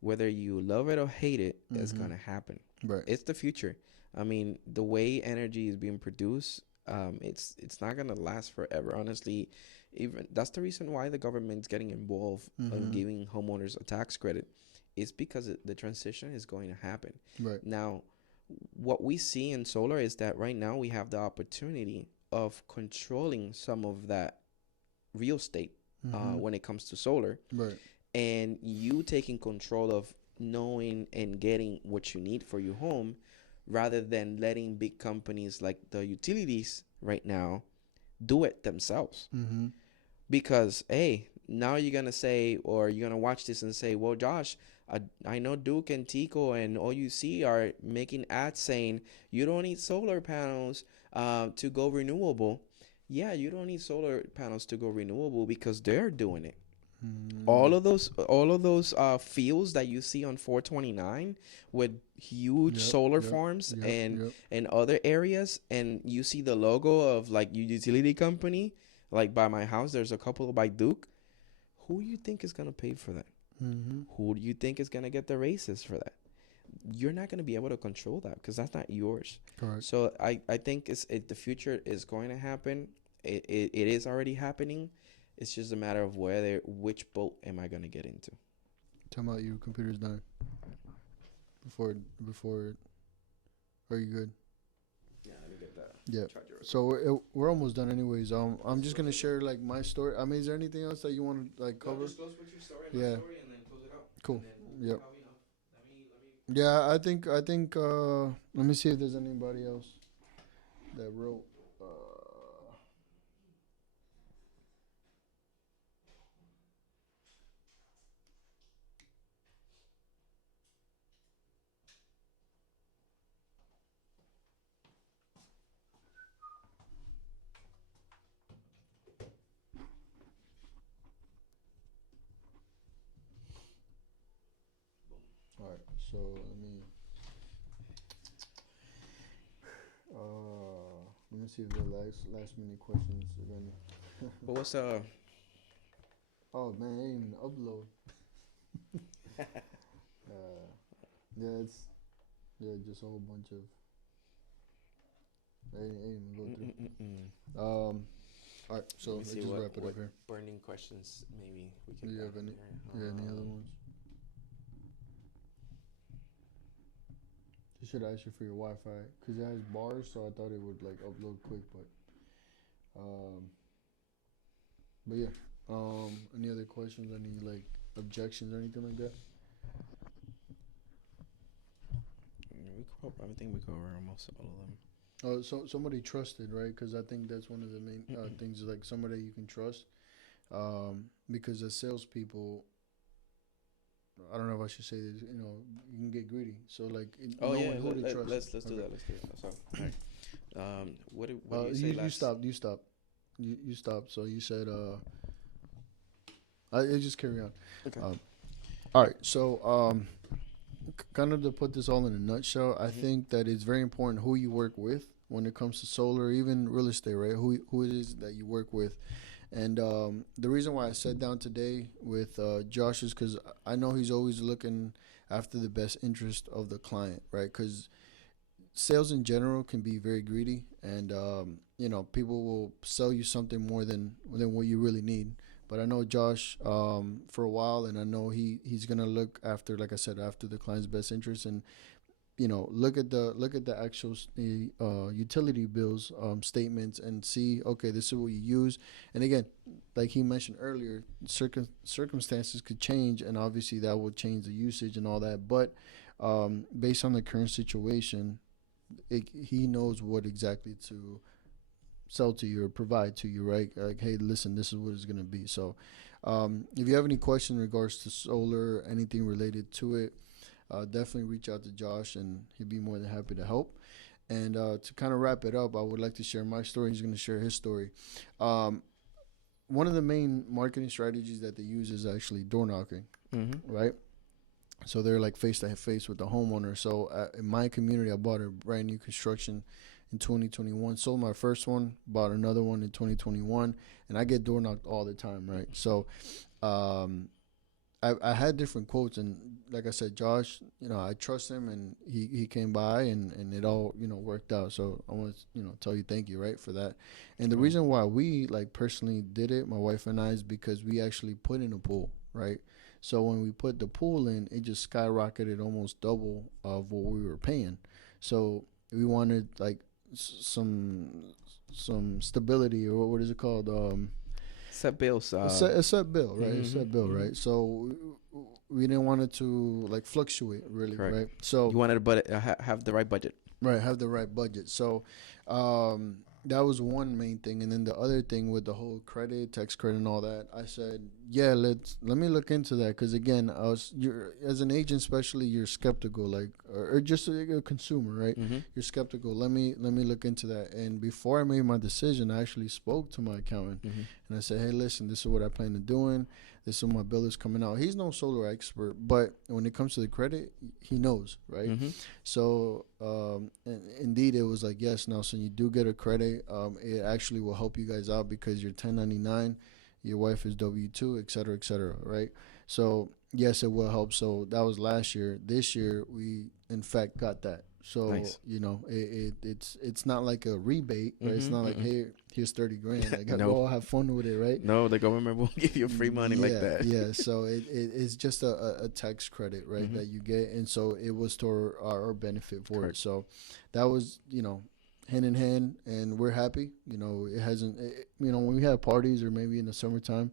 Whether you love it or hate it, it's going to happen. Right. It's the future. I mean, the way energy is being produced, it's not going to last forever. Honestly, even that's the reason why the government's getting involved in giving homeowners a tax credit. It's because the transition is going to happen. Right. Now, what we see in solar is that right now we have the opportunity of controlling some of that real estate when it comes to solar. Right. And you taking control of knowing and getting what you need for your home, rather than letting big companies like the utilities right now do it themselves. Because, hey, now you're going to say, or you're going to watch this and say, well, Josh, I know Duke and Tico and OUC are making ads saying you don't need solar panels to go renewable. Yeah, you don't need solar panels to go renewable, because they're doing it. All of those fields that you see on 429 with huge solar farms and other areas, and you see the logo of like your utility company, like by my house, there's a couple by Duke. Who do you think is gonna pay for that? Who do you think is gonna get the races for that? You're not gonna be able to control that, because that's not yours. Correct. So I think the future is going to happen. It is already happening. It's just a matter of which boat am I gonna get into. Tell me about your computer's done. Before, are you good? Yeah, let me get that. Yeah. Charger. So we're almost done, anyways. I'm just gonna share like my story. I mean, is there anything else that you want to like cover? Just close with your story, Yeah. story, and then close it out. Cool. And then Yep. let me. Yeah, I think. Let me see if there's anybody else that wrote. All right. So let me see if the last minute questions are gonna. But what's Oh man, I didn't even upload. Yeah, just a whole bunch of. I didn't even go through. All right, so let's just wrap it up here. Burning questions, maybe we can. Do you have any? Any other ones? I should ask you for your Wi-Fi because it has bars, so I thought it would like upload quick, but yeah. Any other questions? Any like objections or anything like that? I think we cover almost all of them. Oh, so somebody trusted, right? Because I think that's one of the main things, like somebody you can trust. Because as salespeople, I don't know if I should say this. You know, you can get greedy. So like, who to trust. Let's do that. Let's do that. So, all right. What did you say last? You stopped. You stopped. So you said, I just carry on. Okay. All right. So kind of to put this all in a nutshell, I think that it's very important who you work with when it comes to solar, even real estate, right? Who it is that you work with. And the reason why I sat down today with Josh is because I know he's always looking after the best interest of the client, right? Because sales in general can be very greedy, and people will sell you something more than what you really need. But I know Josh for a while, and I know he's gonna look after, like I said, after the client's best interest, and look at the actual utility bills statements and see, okay, this is what you use. And again, like he mentioned earlier, circumstances could change, and obviously that will change the usage and all that. But based on the current situation, he knows what exactly to sell to you or provide to you, right? Like, hey, listen, this is what it's going to be. So if you have any questions in regards to solar, anything related to it, definitely reach out to Josh, and he'd be more than happy to help. And to kind of wrap it up, I would like to share my story. He's going to share his story. One of the main marketing strategies that they use is actually door knocking, right? So they're like face to face with the homeowner. So in my community, I bought a brand new construction in 2021. Sold my first one, bought another one in 2021, and I get door knocked all the time, right? So I had different quotes, and like I said, Josh, I trust him, and he came by, and it all worked out. So I want to tell you thank you, right, for that. And the reason why we like personally did it, my wife and I, is because we actually put in a pool, right? So when we put the pool in, it just skyrocketed almost double of what we were paying. So we wanted like some stability, or what is it called? Set bills. A set bill, right? A set bill, right? So we didn't want it to like fluctuate, really, correct, right? So you wanted to have the right budget, right? Have the right budget. So that was one main thing, and then the other thing with the whole credit, tax credit, and all that, I said, yeah, let me look into that, because again, you're as an agent, especially, you're skeptical, like, or just a consumer, right? You're skeptical. Let me look into that. And before I made my decision, I actually spoke to my accountant, and I said, hey, listen, this is what I plan on doing. This is when my bill is coming out. He's no solar expert, but when it comes to the credit, he knows, right? So, indeed, it was like, yes, Nelson, you do get a credit. It actually will help you guys out because you're 1099, your wife is W-2, et cetera, right? So, yes, it will help. So that was last year. This year, we, in fact, got that. So Nice. it's not like a rebate, right? It's not like, Mm-hmm. hey, here's 30 grand. Like, No, go have fun with it, right? no, the government won't give you free money like Yeah, that. yeah. So it's just a tax credit, right, Mm-hmm. that you get, and so it was to our benefit for it. Correct. So that was, hand in hand, and we're happy. It hasn't. When we have parties or maybe in the summertime,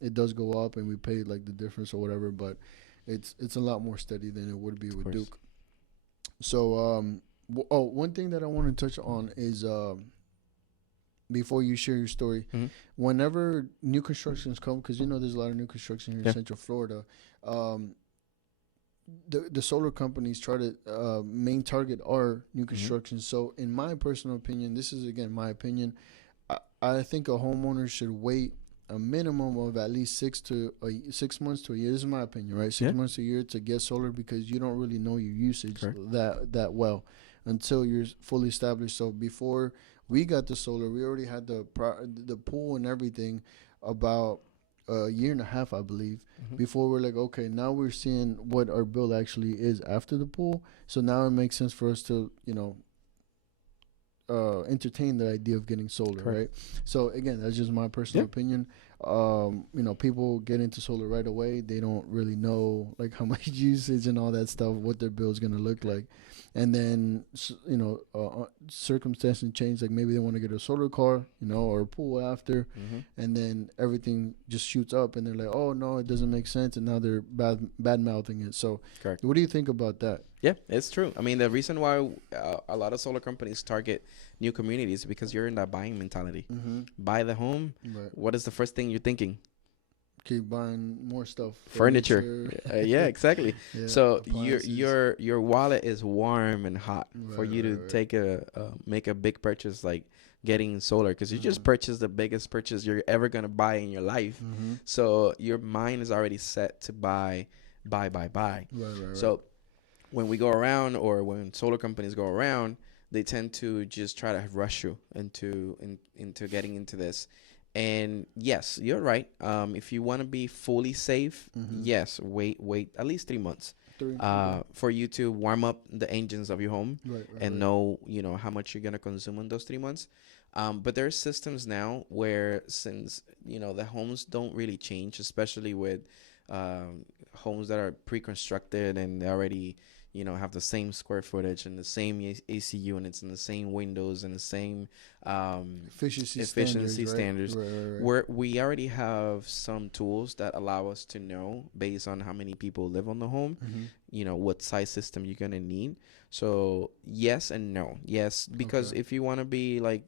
it does go up, and we pay like the difference or whatever. But it's a lot more steady than it would be Of with course. Duke. So one thing that I want to touch on is before you share your story, Mm-hmm. whenever new constructions come, because there's a lot of new construction here in Yeah. Central Florida, um, the solar companies try to main target our new Mm-hmm. construction. So in my personal opinion, this is again my opinion, I think a homeowner should wait a minimum of at least 6 months to a year. This is my opinion, right? Six Yeah. months to a year to get solar, because you don't really know your usage Correct. that well until you're fully established. So before we got the solar, we already had the pool and everything about a year and a half, I believe, Mm-hmm. before we're like, okay, now we're seeing what our bill actually is after the pool. So now it makes sense for us to, entertain the idea of getting solar, Correct. right? So again, that's just my personal Yeah. opinion. People get into solar right away. They don't really know like how much usage and all that stuff, what their bill is gonna look like, and then circumstances change. Like maybe they want to get a solar car, or a pool after, Mm-hmm. and then everything just shoots up, and they're like, oh no, it doesn't make sense, and now they're bad mouthing it. So, Correct. what do you think about that? Yeah, it's true. I mean, the reason why a lot of solar companies target new communities is because you're in that buying mentality. Mm-hmm. Buy the home. Right. What is the first thing you're thinking? Keep buying more stuff. Furniture. Yeah, exactly. Yeah, So appliances. your wallet is warm and hot for Right, you to right. take make a big purchase like getting solar, because you just Mhm. purchased the biggest purchase you're ever gonna buy in your life. Mm-hmm. So your mind is already set to buy. Right, right. So when we go around, or when solar companies go around, they tend to just try to rush you into getting into this. And yes, you're right. If you want to be fully safe, Mhm. yes, wait at least 3 months, 3. Okay. for you to warm up the engines of your home Right, right, and right. know, how much you're gonna consume in those 3 months. But there are systems now where, since the homes don't really change, especially with homes that are pre-constructed and they already have the same square footage and the same AC units and the same windows and the same efficiency standards, Right, right, right. where we already have some tools that allow us to know, based on how many people live on the home, Mm-hmm. what size system you're gonna need. So yes and no. Yes, because Okay. if you want to be like,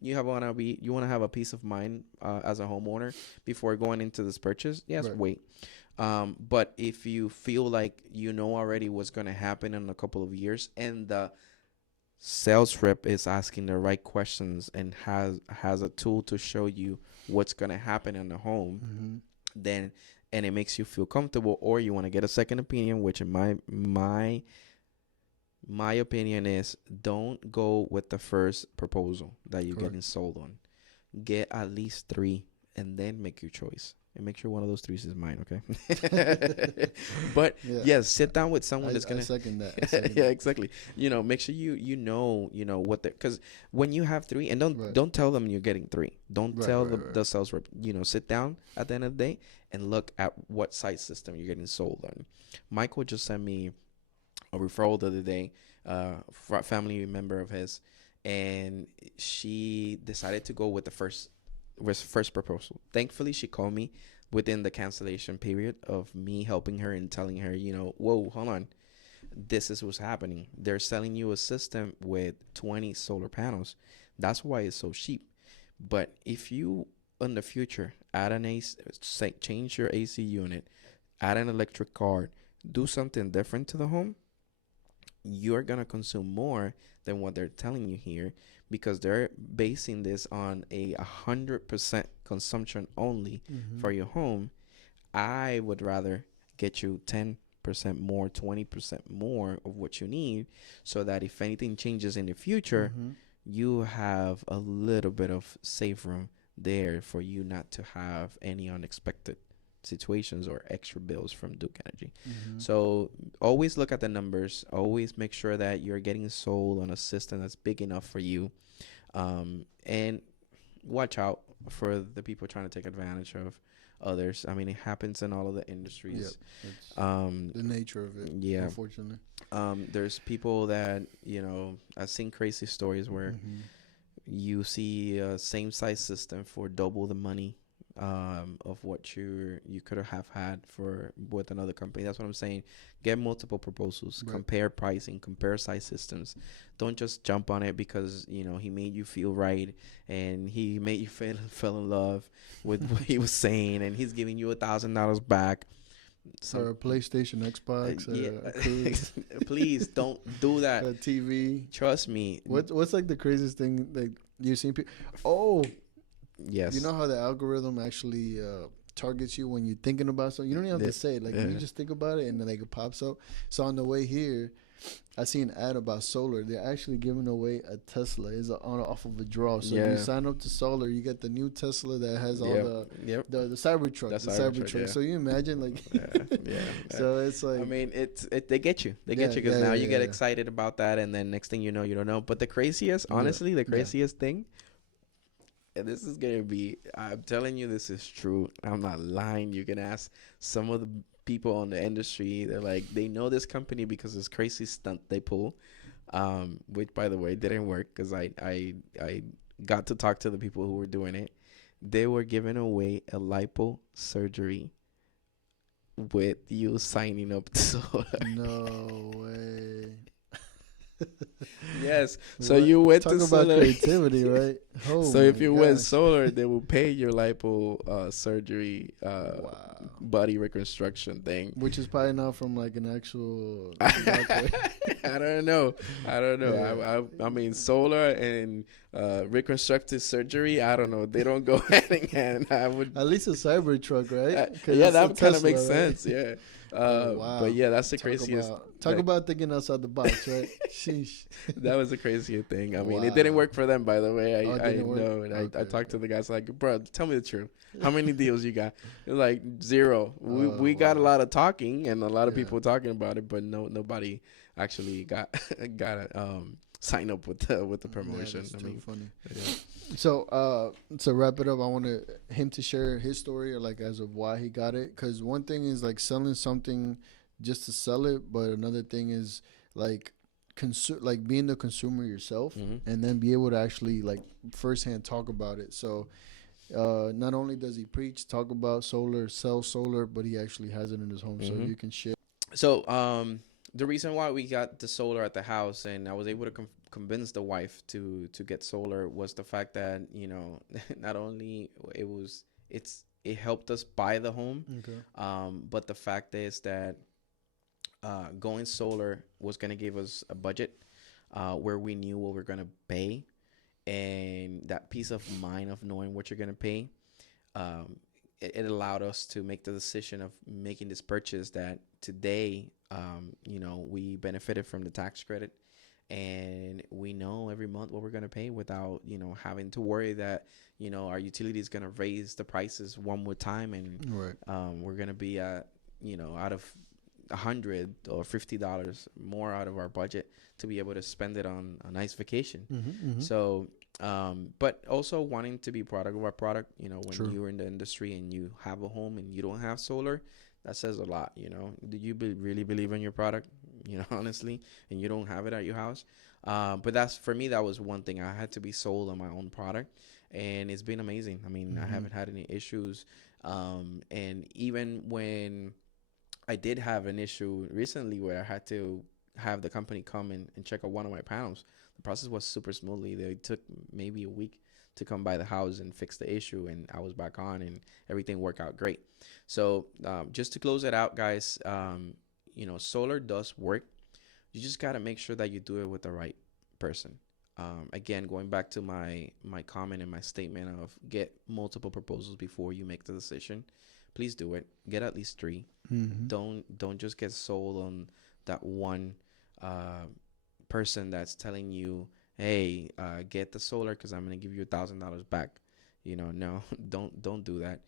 you want to have a peace of mind as a homeowner before going into this purchase, yes, Right. wait. But if you feel like already what's going to happen in a couple of years, and the sales rep is asking the right questions and has a tool to show you what's going to happen in the home, Mm-hmm. then, and it makes you feel comfortable, or you want to get a second opinion, which in my opinion is, don't go with the first proposal that you're Correct. getting sold on. Get at least 3 and then make your choice. And make sure one of those 3s is mine, okay? But Yeah. yes, sit down with someone I that's gonna. second that. I second Yeah, that. exactly. Make sure what they, because when you have 3, and don't Right. don't tell them you're getting 3. Don't Right, tell right, the right. the sales rep. Sit down at the end of the day and look at what size system you're getting sold on. Michael just sent me a referral the other day, for a family member of his, and she decided to go with the first proposal. Thankfully, she called me within the cancellation period of me helping her and telling her, whoa, hold on, this is what's happening. They're selling you a system with 20 solar panels. That's why it's so cheap. But if you in the future add an AC, change your AC unit, add an electric car, do something different to the home, you're going to consume more than what they're telling you here, because they're basing this on 100% consumption only Mm-hmm. for your home. I would rather get you 10% more, 20% more of what you need, so that if anything changes in the future, Mm-hmm. you have a little bit of safe room there for you not to have any unexpected situations or extra bills from Duke Energy. Mm-hmm. So always look at the numbers. Always make sure that you're getting sold on a system that's big enough for you. And watch out for the people trying to take advantage of others. I mean, it happens in all of the industries. Yep. It's Um, the nature of it. yeah. Unfortunately. There's people that, I've seen crazy stories where Mm-hmm. you see a same size system for double the money of what you could have had for with another company. That's what I'm saying. Get multiple proposals, Right. compare pricing, compare size systems. Don't just jump on it because he made you feel right and he made you fell in love with what he was saying, and he's giving you $1,000 back. Or a PlayStation, Xbox, yeah. a cruise, Please don't do that. a TV. Trust me. What's like the craziest thing that you've seen people? Oh, Yes. you know how the algorithm actually targets you when you're thinking about something. You don't even have to say it. Like you just think about it and then like it pops up. So on the way here, I see an ad about solar. They're actually giving away a Tesla. It's off of a draw. So if you sign up to solar, you get the new Tesla that has all the Cybertruck, the Cybertruck. Yeah. So you imagine like, so it's like, I mean, they get you, because now you get excited about that, and then next thing you know, you don't know. But the craziest, honestly, the craziest thing, and this is gonna be, I'm telling you, this is true. I'm not lying. You can ask some of the people in the industry. They're like, they know this company because this crazy stunt they pull, which by the way didn't work because I got to talk to the people who were doing it. They were giving away a lipo surgery with you signing up to solar. No way. Yes. So you went Talk to about solar. Creativity, right? Oh, so if you went gosh. solar, they will pay your lipo surgery body reconstruction thing. Which is probably not from like an actual I don't know. Yeah. I mean, solar and reconstructive surgery, I don't know. They don't go hand in hand. I would. At least a Cybertruck, right? Yeah, that kind of makes Tesla, right? sense. Yeah. Wow. But yeah, that's the craziest. Talk about thinking outside the box, right? Sheesh. That was the craziest thing. I mean, Wow. it didn't work for them, by the way. I didn't know. work? And I Okay. talked to the guys like, bro, tell me the truth. How many deals you got? They're like 0. We got a lot of talking and a lot of people talking about it, but nobody actually got sign up with the promotion. That's I too mean, funny. yeah. So to wrap it up, I want him to share his story, or like as of why he got it. Because one thing is like selling something just to sell it, but another thing is like like being the consumer yourself, and then be able to actually like firsthand talk about it. So not only does he preach, talk about solar, sell solar, but he actually has it in his home. So you can share. So the reason why we got the solar at the house and I was able to convince the wife to get solar was the fact that not only it helped us buy the home, but the fact is that going solar was going to give us a budget where we knew what we're going to pay, and that peace of mind of knowing what you're going to pay, it allowed us to make the decision of making this purchase that today, we benefited from the tax credit, and we know every month what we're going to pay without, having to worry that, our utility is going to raise the prices one more time, and we're going to be at, out of $100 or $50 more out of our budget to be able to spend it on a nice vacation. So, but also wanting to be product of our product, when you're in the industry and you have a home and you don't have solar, that says a lot. Do you really believe in your product, honestly, and you don't have it at your house? But that's, for me, that was one thing. I had to be sold on my own product, and it's been amazing. I mean, I haven't had any issues. And even when I did have an issue recently where I had to have the company come and check out one of my panels, the process was super smoothly. They took maybe a week to come by the house and fix the issue, and I was back on, and everything worked out great. So just to close it out, guys, solar does work. You just got to make sure that you do it with the right person. Again, going back to my comment and my statement of get multiple proposals before you make the decision. Please do it. Get at least 3. Don't just get sold on that one person that's telling you, hey, get the solar because I'm gonna give you $1,000 back. No, don't do that.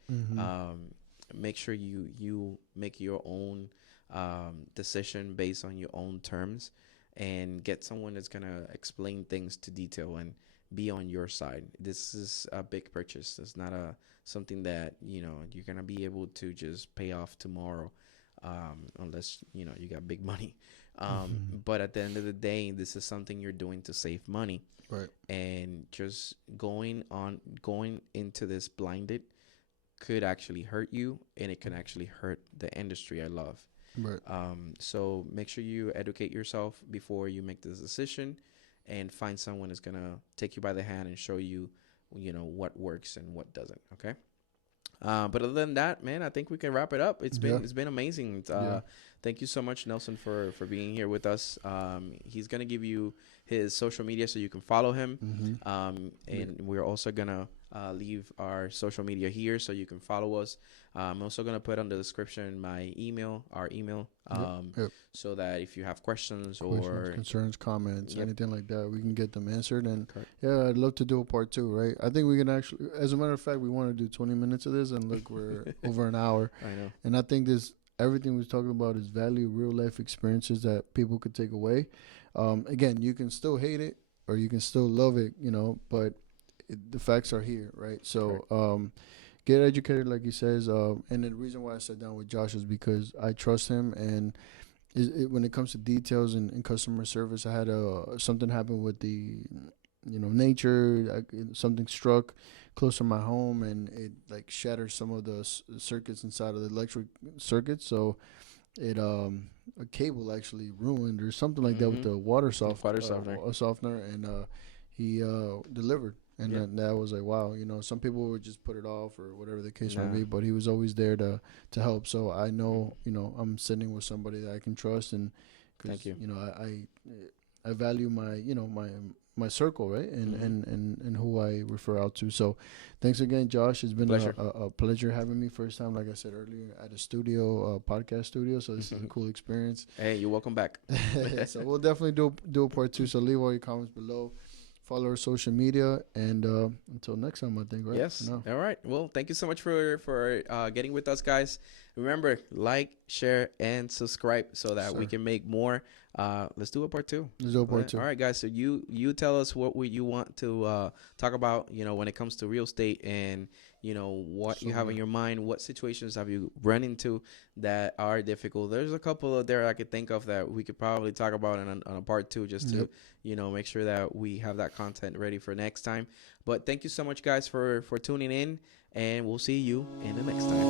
make sure you make your own decision based on your own terms, and get someone that's gonna explain things to detail and be on your side. This is a big purchase. It's not a something that you're gonna be able to just pay off tomorrow, unless you got big money. But at the end of the day, this is something you're doing to save money. Right. And just going into this blinded could actually hurt you, and it can actually hurt the industry I love. Right. So make sure you educate yourself before you make this decision, and find someone that's gonna take you by the hand and show you, what works and what doesn't. Okay. But other than that, man, I think we can wrap it up. It's been amazing. Thank you so much, Nelson, for being here with us. He's gonna give you his social media so you can follow him. And we're also gonna leave our social media here so you can follow us. I'm also gonna put on the description our email, so that if you have questions or concerns, comments, anything like that, we can get them answered. And I'd love to do a part 2. Right? I think we can actually, as a matter of fact, we want to do 20 minutes of this, and look, we're over an hour. I know. And I think everything we're talking about is value, real life experiences that people could take away. Again, you can still hate it or you can still love it, but the facts are here, right? So get educated, like he says. And the reason why I sat down with Josh is because I trust him. And when it comes to details and customer service, I had something happen with the nature. Something struck close to my home, and it like shattered some of the circuits inside of the electric circuits. So it a cable actually ruined or something like that with the water softener, and he delivered. And then that was like, wow, some people would just put it off or whatever the case might be, but he was always there to help. So I know, I'm sitting with somebody that I can trust, and thank you. I value my, my circle, right, and who I refer out to. So thanks again, Josh. It's been a pleasure having me. First time, like I said earlier, at a studio, podcast studio. So this is a cool experience. Hey, you're welcome back. So we'll definitely do a part 2. So leave all your comments below. Follow our social media, and until next time, I think, right? Yes. All right. Well, thank you so much for getting with us, guys. Remember, like, share, and subscribe so that we can make more. Let's do a part 2. Let's do a part 2. All right, guys. So you tell us what you want to talk about, when it comes to real estate, and what you have in your mind. What situations have you run into that are difficult? There's a couple there I could think of that we could probably talk about on a part 2, just to make sure that we have that content ready for next time. But thank you so much, guys, for tuning in, and we'll see you in the next time.